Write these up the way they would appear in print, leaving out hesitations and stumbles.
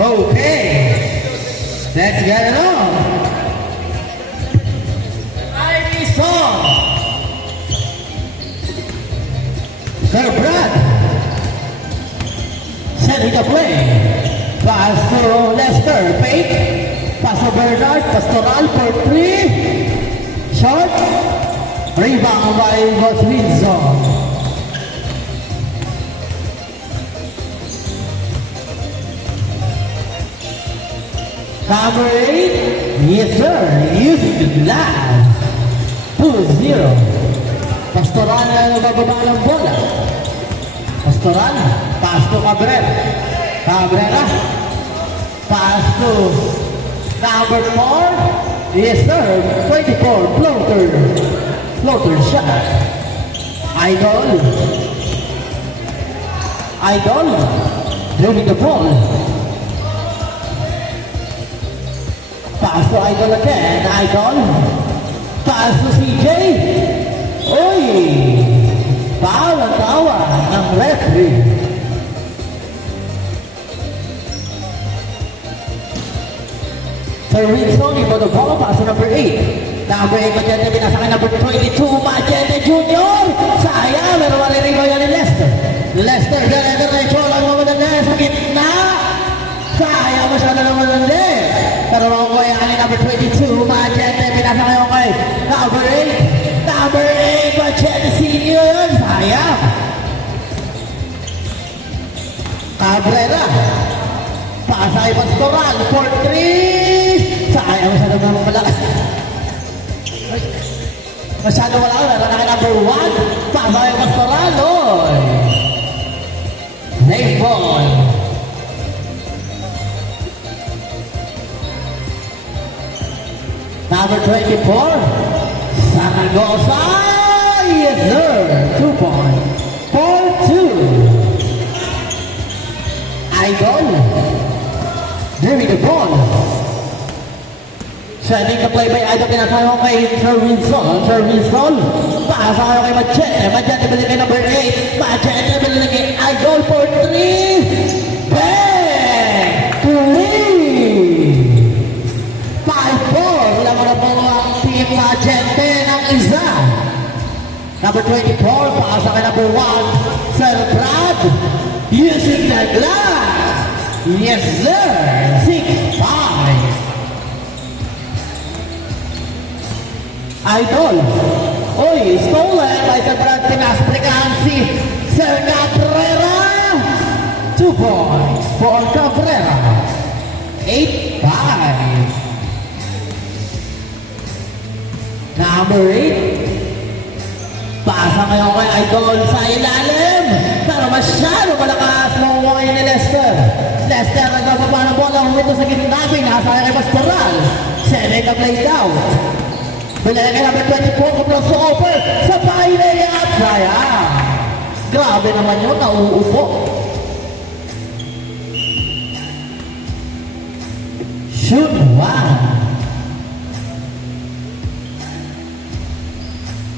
Okay. Let's get it on. Ivy Song. Sir Brad. Setting the play. Pass to Lester. Fake. Pass to Bernard. Pastoral for 3. Short. Rebound by Wilson. Number 8, yes sir, using the glass. 2-0. Pastoral na bababa ng bola. Pastoral, pass to Cabrera. Cabrera, pass to number 4, yes sir, 24, floater. Floater shot. Idol. Idol, dribbling the ball. Pass to Idol again, Idol. Pass to CJ. Uy! Foul ang tawa ng referee. Sir Wilson, for the ball, pass to number 8. Number 8, Magente, binasakay number 22, Magente Jr. Sayang, pero marinig ko yan ni Lester. Lester, dire-diretso lang mo na sa gitna. Sayang masyado naman lang din. Pero ako ay number 22, Magente, pinasakay ako kay number 8. Number 8, Magente Senior. Sayang. Cabrera. Pasay Pastoral for 3. Sayang masyado naman malakas. Masyado wala ako. Naranakay number 1. Pasay Pastoral. Oy. Safe ball. Number 24, Saragosa, yes sir, 2 points, 4-2. Idol, Jerry the ball. Setting the play by Idol, pinasaya ko kay Sir Wilson. Sir Wilson, pasaya ko kay Magente. Magente balik kay number 8. Magente balik kay Idol for 3. Bang! 3! 5-4. Wala mo na po ang team Magente ng isa. Number 24, paasa kay number 1, Sir Brad. Using the glass. Yes sir. 6-5. Idol. Uy, stolen by Sir Brad. Pinastrikan si Sir Cabrera. 2 points for Cabrera. 8-5. Number 8. Pasa ngayon kay Idol sa ilalim. Pero masyado malakas ng wangay ni Lester. Lester nagpapapa ng bola. Humito sa gitna. Pinasaya kay Pastoral. Setting the play down. Bilala kay number 24. Crossover sa baile at kaya. Grabe naman yun. Nauupo. Shoot 1.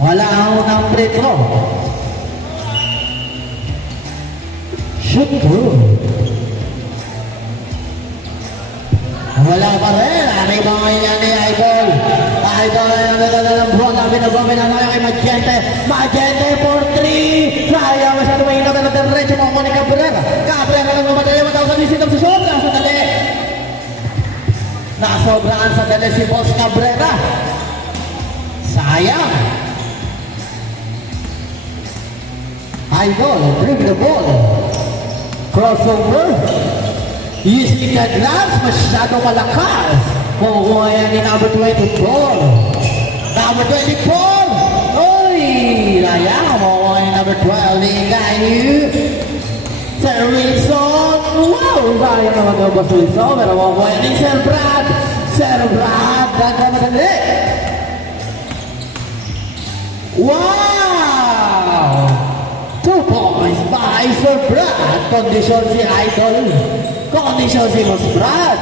Wala ang unang free throw. Shoot 2. Wala pa rin. Rebound ngayon ni Idol. Idol ay nagdadalang buwan. Binabawin na tayo kay Magente. Magente for 3. Sayang masyado mahina ka na diretso mo ako ni Cabrera. Cabrera lang mamadali. Matawag sa visitam sa sobra. Sandali. Nasobraan sa dali si Boss Cabrera. Sayang. Idol, bring the ball. Crossover. Using the glass, masyado malakas. Kukuha yan ni number 24. Number 24. Uy, sayang. Kukuha ni number 12. Ligayu. Sir Wilson. Wow, sayang naman daw Boss Wilson. Pero kukuha yan ni Sir Brad. Sir Brad, ganda-madali. Wow! 2 points by Sir Brad. Condition si Idol. Condition si Boss Brad.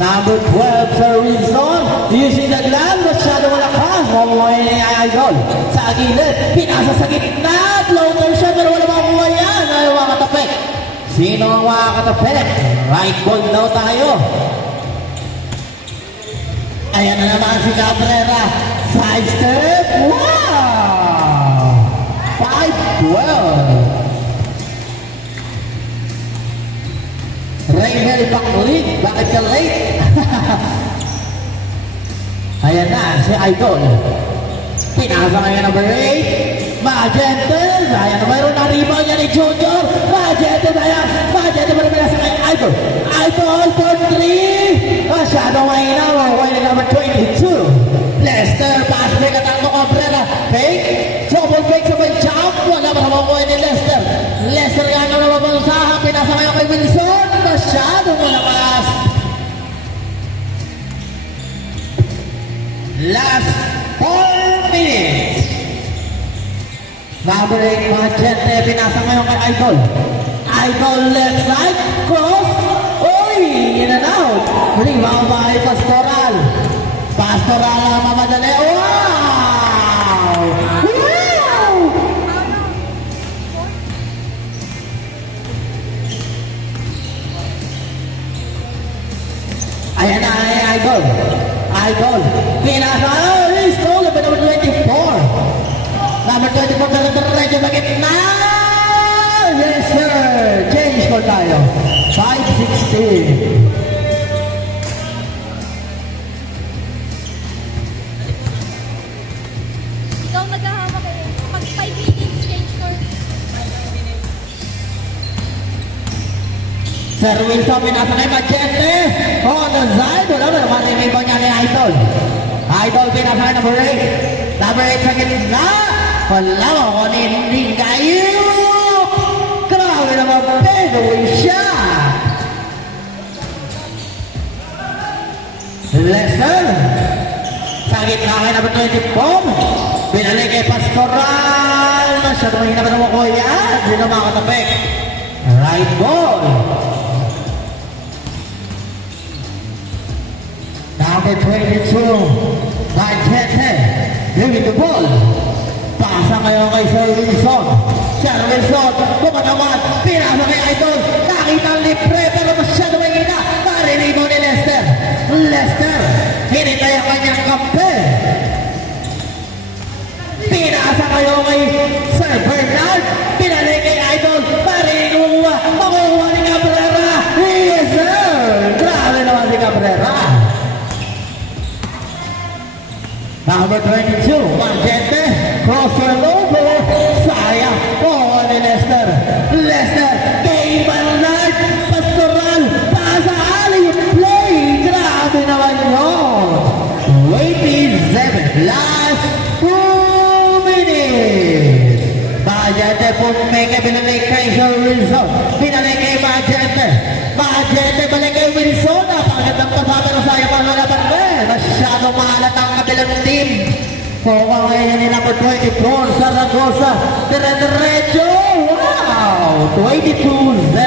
Number 12, Sir Wilson. Using the glove. Masyado malakas. Mamuhay ni Idol. Sa gilid. Pinasa sa gitna. Floater siya. Pero wala mamuhay yan. Ayaw makatapik. Si Sino ang makakatapit? Right ball daw tayo. Ayan na naman si Cabrera. Side step. Wow! 5-12. Raymel Backlead. Bakit ka late? Ayan na, si Idol. Pinasa ngayon number 8. Magentes. Ayan na, mayroon na rebound niya ni Junior. Magentes, ayan. Magentes, mayroon pinasa kay Idol. Idol for 3. Masyadong mahina. Mahuhuli number 22. Lester, pass break at ang Cabrera. Fake. Double fake sa may jump. Wala pa naman ko ni Lester. Lester nga na nababansahan. Pinasa ngayon kay Wilson. Masyadong malakas. Last 4 minutes. Number 8, Magente. Pinasa ngayon kay Idol. Idol left side. Cross. Uy! In and out. Rebound by Pastoral. Pastoral ang mamadali. Wow! Wow! Ayan na, Idol. Idol. Pinasa. He's goal. Number 24. Number 24 na diretso sa gitna. Yes, sir. Change ko tayo. 5-16. Ikaw maghahama kayo. Pag 5 minutes, change for. Sir Wilson, pinasa kay Magente. On the side. Wala ba naman yung ibang niya ni Idol. Idol, pinasa kay number 8. Number 8 sa gitna. Wala mo ko hindi kayo. Grabe naman, pedoy siya. Lester. Sa gitna kay number 24. Binalik kay Pastoral. Masyado mahina pa naman ko yan. Hindi na makatapik. Right ball. Number 22. Magente. Giving the ball. Pasa ngayon kay Sir Wilson. Sir Wilson, buka naman. Pinasa kay Idol. Nakita ang libre pero masyado may ina. Narinig mo ni Lester. Lester, hinintay ang kanyang kampe. Pinasa ngayon kay Sir Bernard. Pinalik kay Idol. Narinig mo makukuha ni Cabrera. Yes, sir. Grabe naman si Cabrera. Number 22, Magente. Crosser over. Sayang. Oh, ni Lester. Lester. Kay Bernard. Pastoral. Pasa alley play. Grabe naman yun. 27. Last 2 minutes. Magente po may binalik kay Sir Wilson. Binalik kay Magente. Magente balik kay Wilson. Napagandang pasama na sayang pa lalaban ba. Masyadong mahalat ang kabilang team. Kuha ngayon ni number 24, Zaragoza. Dire-diretso. Wow! 22-7.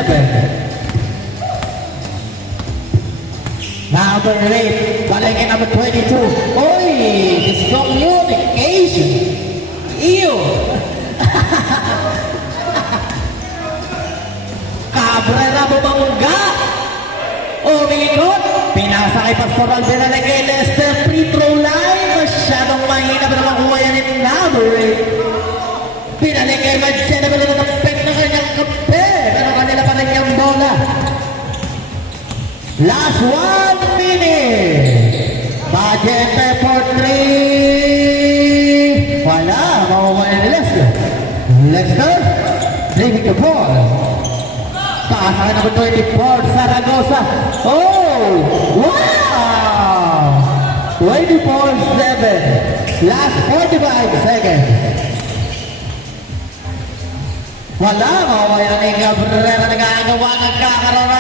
Number 8, balikin number 22. Uy! Discommunication. Ew! Cabrera bumangga. Umikot. Pinasa kay Pastoral. Binalik kay Lester. Free throw line. Masyadong mahina pero makuha yan yung number 8. Pinalik kay Magente. Pinatapit na kanyang kape. Pero kanila pa rin yung bola. Last 1 minute. Magente for 3. Wala. Makuha yan ni Lester. Lester. Taking the ball. Paasa number 24, Zaragoza. Oh! Wow! 24-7. Last 45 seconds. Wala. Mawala ni Cabrera. Nagagawa. Nagkakaroon ng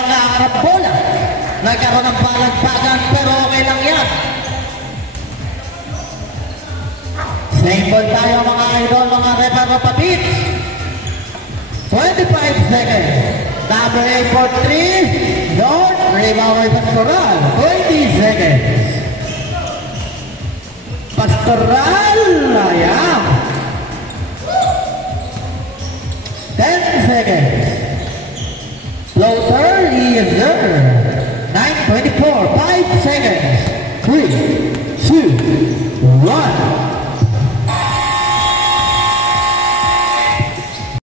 bola. Nagkaroon ng balagpagan. Pero okay lang yan. Same ball tayo mga idol. Mga repapapatid. 25 seconds. Number 8 for 3. North. Rebound by Pastoral. 20 seconds. Pastoral. Ayan. 10 seconds. yes sir. 9:24, 5 seconds. 3,